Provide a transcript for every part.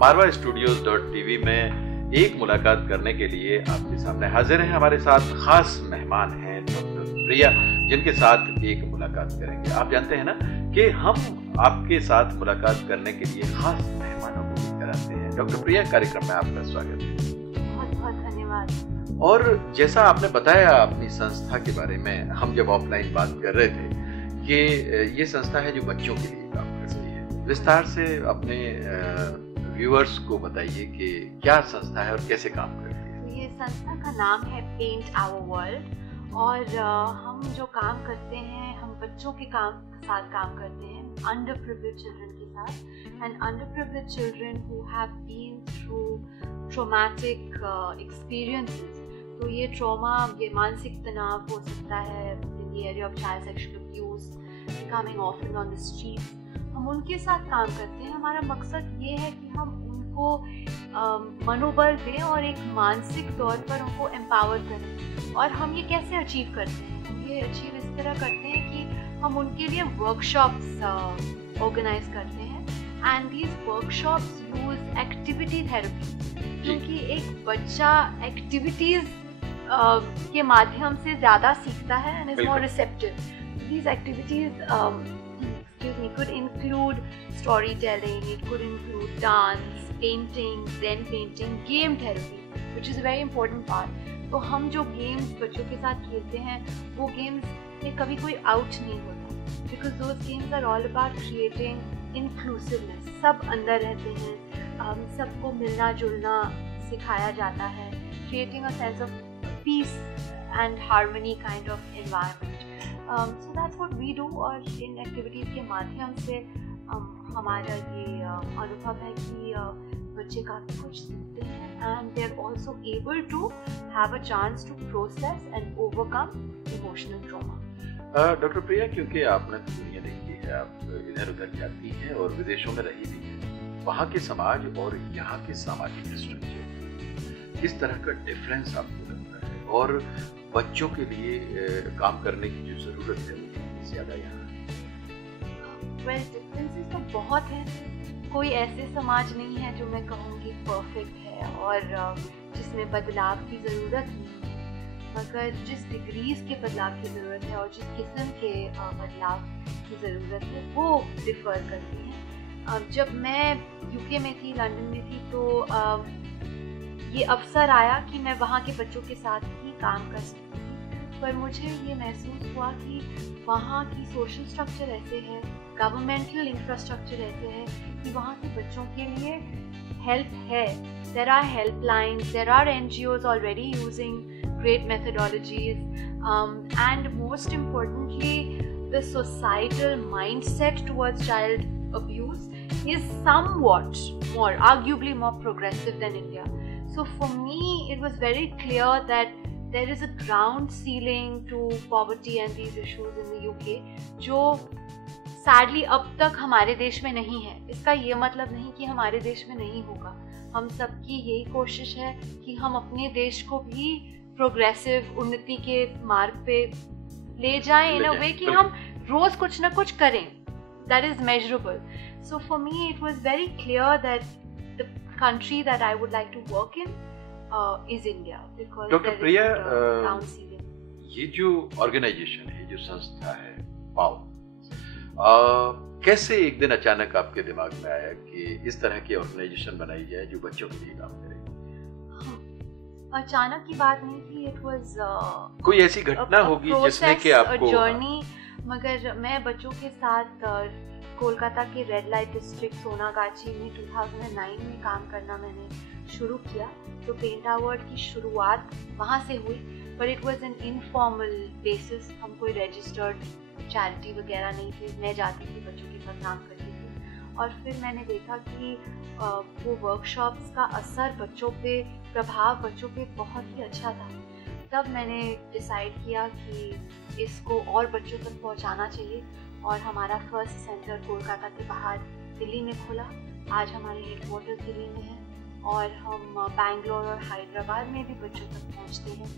मारवा studios .tv में एक मुलाकात करने के लिए आपके सामने हाजिर हैं। हमारे साथ खास मेहमान हैं डॉक्टर प्रिया, जिनके साथ एक मुलाकात करेंगे। आप जानते हैं ना कि हम आपके साथ मुलाकात करने के लिए खास मेहमानों को भी कराते हैं। डॉक्टर प्रिया, कार्यक्रम में आपका स्वागत है। बहुत बहुत धन्यवाद। और जैसा आपने बताया अपनी संस्था के बारे में, हम जब ऑफलाइन बात कर रहे थे कि ये संस्था है जो बच्चों के लिए काम करती है, विस्तार से अपने व्यूअर्स को बताइए कि क्या संस्था है और कैसे काम करती है। तो ये संस्था का नाम है पेंट आवर वर्ल्ड, और हम जो काम करते हैं, हम बच्चों के साथ काम करते हैं, अंडर प्रिविलेज्ड चिल्ड्रन के साथ, and underprivileged children who have been through traumatic experiences. तो ये ट्रॉमा, ये मानसिक तनाव हो सकता है in the area of child sexual abuse, becoming orphan on the street. हम उनके साथ काम करते हैं। हमारा मकसद ये है कि हम उनको मनोबल दें और एक मानसिक तौर पर उनको एम्पावर करें। और हम ये कैसे अचीव करते हैं? हम ये अचीव इस तरह करते हैं कि हम उनके लिए वर्कशॉप्स ऑर्गेनाइज करते हैं, and these workshops use activity therapy, क्योंकि एक बच्चा एक्टिविटीज के माध्यम से ज़्यादा सीखता है and is more receptive. These activities could include storytelling, it could include dance, painting, zen painting, game therapy, which is a very important part. तो हम जो गेम्स बच्चों के साथ खेलते हैं, वो गेम्स में कभी कोई आउट नहीं होता, because those games are all about creating inclusiveness. सब अंदर रहते हैं, सबको मिलना जुलना सिखाया जाता है, creating a sense of peace and harmony kind of environment. So that's what we do, और इन एक्टिविटीज़ के माध्यम से हमारा ये अनुभव है कि बच्चे काफ़ी कुछ सीखते हैं, and they are also able to have a chance to process and overcome emotional trauma. Doctor Priya, क्योंकि आपने दुनिया देखी है, आप इधर उधर जाती हैं और विदेशों में रही भी हैं, वहाँ के समाज और यहाँ के सामाजिक स्ट्रक्चर, किस तरह का डिफरेंस आपको लगता है, और बच्चों के लिए काम करने की जो ज़रूरत है वो ज़्यादा यहाँ है? वेल, डिफरेंसेस तो बहुत हैं। कोई ऐसे समाज नहीं है जो मैं कहूँगी परफेक्ट है और जिसमें बदलाव की ज़रूरत नहीं है, मगर जिस डिग्रीज के बदलाव की ज़रूरत है और जिस किस्म के बदलाव की ज़रूरत है वो डिफ़र करती हैं। जब मैं यूके में थी, लंदन में थी, तो ये अवसर आया कि मैं वहाँ के बच्चों के साथ ही काम कर सकती थी, पर मुझे ये महसूस हुआ कि वहाँ की सोशल स्ट्रक्चर ऐसे है, गवर्नमेंटल इंफ्रास्ट्रक्चर ऐसे है कि वहाँ के बच्चों के लिए हेल्प है। There are helplines, there are NGOs already using great methodologies, and most importantly the societal mindset towards child abuse is somewhat more, arguably more progressive than India. So for me, it was very clear that there is a ground ceiling to poverty and these issues in the UK, जो sadly अब तक हमारे देश में नहीं है। इसका ये मतलब नहीं कि हमारे देश में नहीं होगा। हम सबकी यही कोशिश है कि हम अपने देश को भी प्रोग्रेसिव उन्नति के मार्ग पे ले जाएं इन अ वे कि हम रोज कुछ ना कुछ करें that is measurable. So for me, it was very clear that the country that I would like to work in is India, because Dr. there Priya, is a ground ceiling. ये जो ऑर्गेनाइजेशन है, जो संस्था है पाओ, कैसे एक दिन अचानक आपके दिमाग में आया कि इस तरह की ऑर्गेनाइजेशन बनाई जाए जो बच्चों के लिए काम करे? अचानक की बात नहीं थी, it was कोई ऐसी घटना होगी जिसने कि आपको जर्नी, मगर मैं बच्चों के साथ कोलकाता के रेड लाइट डिस्ट्रिक्ट सोनागाची में 2009 में काम करना मैंने शुरू किया। तो पेंट आवर की शुरुआत वहाँ से हुई, but it was an informal basis. हम कोई रजिस्टर्ड चैरिटी वगैरह नहीं थे। मैं जाती थी, बच्चों के साथ काम करती थी, और फिर मैंने देखा कि वो वर्कशॉप्स का असर बच्चों पे, प्रभाव बच्चों पे बहुत ही अच्छा था। तब मैंने डिसाइड किया कि इसको और बच्चों तक पहुंचाना चाहिए, और हमारा फर्स्ट सेंटर कोलकाता के बाहर दिल्ली में खुला। आज हमारे हेडक्वार्टर दिल्ली में है, और हम बैंगलोर और हैदराबाद में भी बच्चों तक पहुंचते हैं।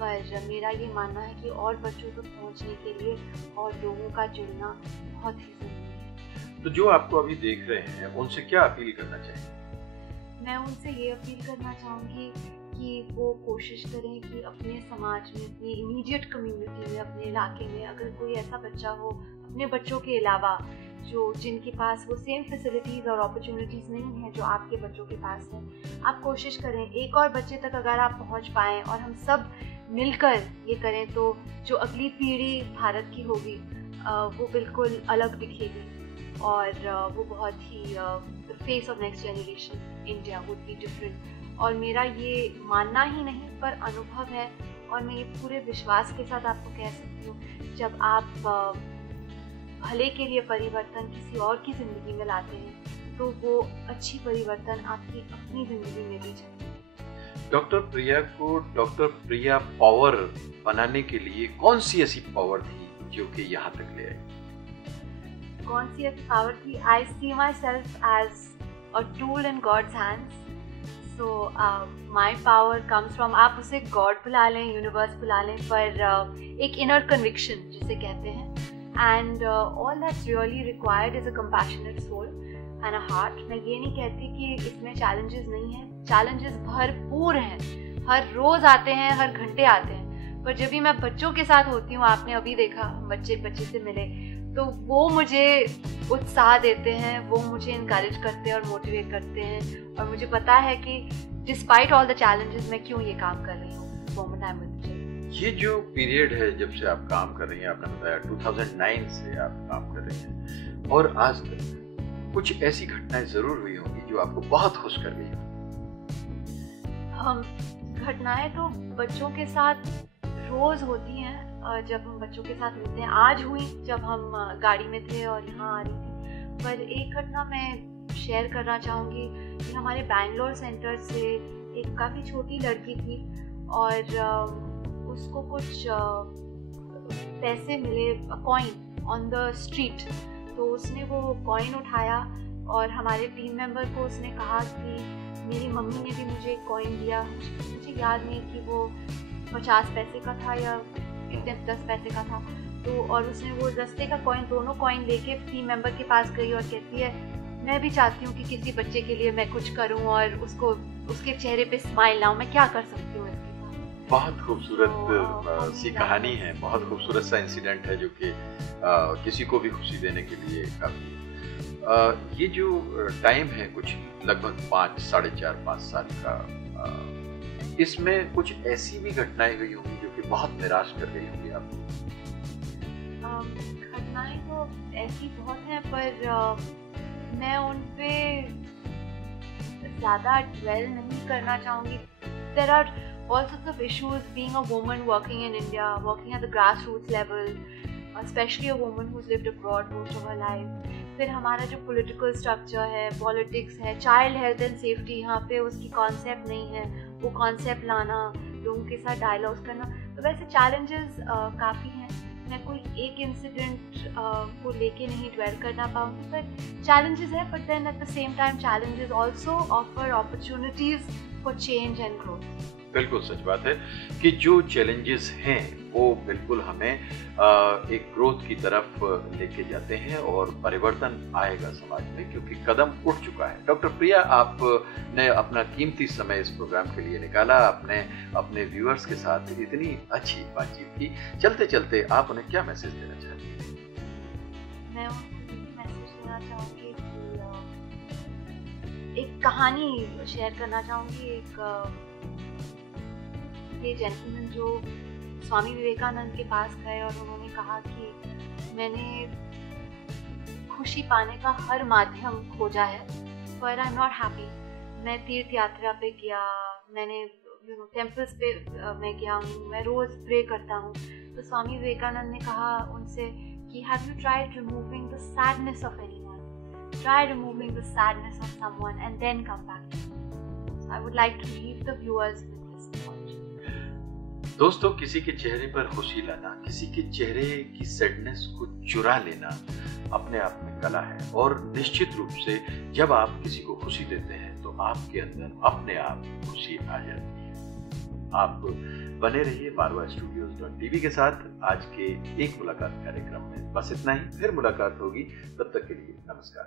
पर मेरा ये मानना है कि और बच्चों तक पहुंचने के लिए और लोगों का जुड़ना बहुत ही ज़रूरी है। तो जो आपको अभी देख रहे हैं, उनसे क्या अपील करना चाहिए? मैं उनसे ये अपील करना चाहूँगी कि वो कोशिश करें कि अपने समाज में, अपनी इमीडिएट कम्युनिटी में, अपने इलाके में अगर कोई ऐसा बच्चा हो अपने बच्चों के अलावा जिनके पास वो सेम फैसिलिटीज़ और अपॉर्चुनिटीज़ नहीं हैं जो आपके बच्चों के पास है, आप कोशिश करें एक और बच्चे तक अगर आप पहुंच पाएँ और हम सब मिलकर ये करें तो जो अगली पीढ़ी भारत की होगी वो बिल्कुल अलग दिखेगी और वो बहुत ही face of next generation India would be different. और मेरा ये मानना ही नहीं पर अनुभव है और मैं ये पूरे विश्वास के साथ आपको कह सकती हूँ, जब आप भले के लिए परिवर्तन किसी और की ज़िंदगी में लाते हैं तो वो अच्छी परिवर्तन आपकी अपनी ज़िंदगी में भी चाहिए। डॉक्टर प्रिया को डॉक्टर प्रिया पावर बनाने के लिए कौन सी ऐसी पावर थी जो कि यहाँ तक ले आई? कौन सी ऐसी पावर थी? I see my self as a tool in God's hands. So my power comes from, आप उसे गॉड बुला लें, यूनिवर्स बुला लें, पर एक इनर कन्विक्शन जिसे कहते हैं, and all that's really required is a compassionate soul and a heart. मैं ये नहीं कहती कि इसमें चैलेंजेस नहीं हैं, चैलेंजेस भरपूर हैं, हर रोज़ आते हैं, हर घंटे आते हैं, पर जब भी मैं बच्चों के साथ होती हूँ, आपने अभी देखा बच्चे से मिले, तो वो मुझे उत्साह देते हैं, वो मुझे इनकरेज करते हैं और मोटिवेट करते हैं, और मुझे पता है कि डिस्पाइट ऑल द चैलेंजेस मैं क्यों ये काम कर रही हूँ मोमेंट आई एम। ये जो पीरियड है जब से आप काम कर रही हैं, आपने बताया 2009 से आप काम कर रही हैं और आज तक कुछ ऐसी घटनाएं जरूर हुई होंगी जो आपको बहुत खुश कर गई हो। घटनाएं तो बच्चों के साथ रोज होती हैं, जब हम बच्चों के साथ मिलते हैं। आज हुई जब हम गाड़ी में थे और यहाँ आ रही थी, पर एक घटना मैं शेयर करना चाहूँगी कि हमारे बैंगलोर सेंटर से एक काफ़ी छोटी लड़की थी और उसको कुछ पैसे मिले, कॉइन ऑन द स्ट्रीट, तो उसने वो कॉइन उठाया और हमारे टीम मेंबर को उसने कहा कि मेरी मम्मी ने भी मुझे एक कॉइन दिया, मुझे याद नहीं कि वो 50 पैसे का था या 10 पैसे का था, तो और उसने वो रस्ते का कॉइन, दोनों कॉइन लेके टीम मेंबर के पास गई और कहती है मैं भी चाहती हूँ कि किसी बच्चे के लिए मैं कुछ करूँ और उसको उसके चेहरे पे स्माइल लाऊं, मैं क्या कर सकती हूँ इसके साथ। बहुत खूबसूरत सी कहानी है, बहुत खूबसूरत सा इंसिडेंट है जो कि किसी को भी खुशी देने के लिए काफी। ये जो टाइम है कुछ लगभग 5 साल का, इसमें कुछ ऐसी भी घटनाएं हुई होंगी जो कि बहुत निराश कर गई होंगी आपको? घटनाएं तो ऐसी बहुत हैं, पर मैं उन पे ज़्यादा ड्वेल नहीं करना चाहूँगी। There are all sorts of issues being a woman working in India, working at the grassroots level, especially a woman who's lived abroad most of her life. फिर हमारा जो political structure है, politics है, child health and safety, यहाँ पे उसकी concept नहीं है, वो concept लाना, लोगों के साथ dialogues करना, तो वैसे challenges काफ़ी हैं। मैं कोई एक इंसिडेंट को लेके नहीं ड्वेल करना पाऊँगी, पर challenges है, but then at the same time challenges also offer opportunities for change and growth. बिल्कुल सच बात है कि जो चैलेंजेस हैं वो बिल्कुल हमें एक ग्रोथ की तरफ लेके जाते हैं और परिवर्तन आएगा समाज में, क्योंकि कदम उठ चुका है। डॉक्टर प्रिया, आपने अपना कीमती समय इस प्रोग्राम के लिए निकाला, आपने अपने व्यूअर्स के साथ इतनी अच्छी बातचीत की। चलते चलते आप उन्हें क्या मैसेज देना चाहती हैं? मैं उन्हें मैसेज देना चाहूँगी कि एक कहानी शेयर करना चाहूँगी। ये जेंटलमैन जो स्वामी विवेकानंद के पास गए और उन्होंने कहा कि मैंने खुशी पाने का हर माध्यम खोजा है, पर आई एम नॉट हैप्पी। मैं तीर्थ यात्रा पे गया, मैंने टेम्पल्स पे मैं गया हूँ, मैं रोज़ प्रे करता हूँ। तो स्वामी विवेकानंद ने कहा उनसे कि have you tried removing the sadness of anyone, try removing the sadness of someone and then come back. I would like to leave the viewers with this thought. दोस्तों, किसी के चेहरे पर खुशी लाना, किसी के चेहरे की सैडनेस को चुरा लेना अपने आप में कला है, और निश्चित रूप से जब आप किसी को खुशी देते हैं तो आपके अंदर अपने आप खुशी आ जाती है। आप बने रहिए marwastudios.tv के साथ आज के एक मुलाकात कार्यक्रम में। बस इतना ही, फिर मुलाकात होगी, तब तक के लिए नमस्कार।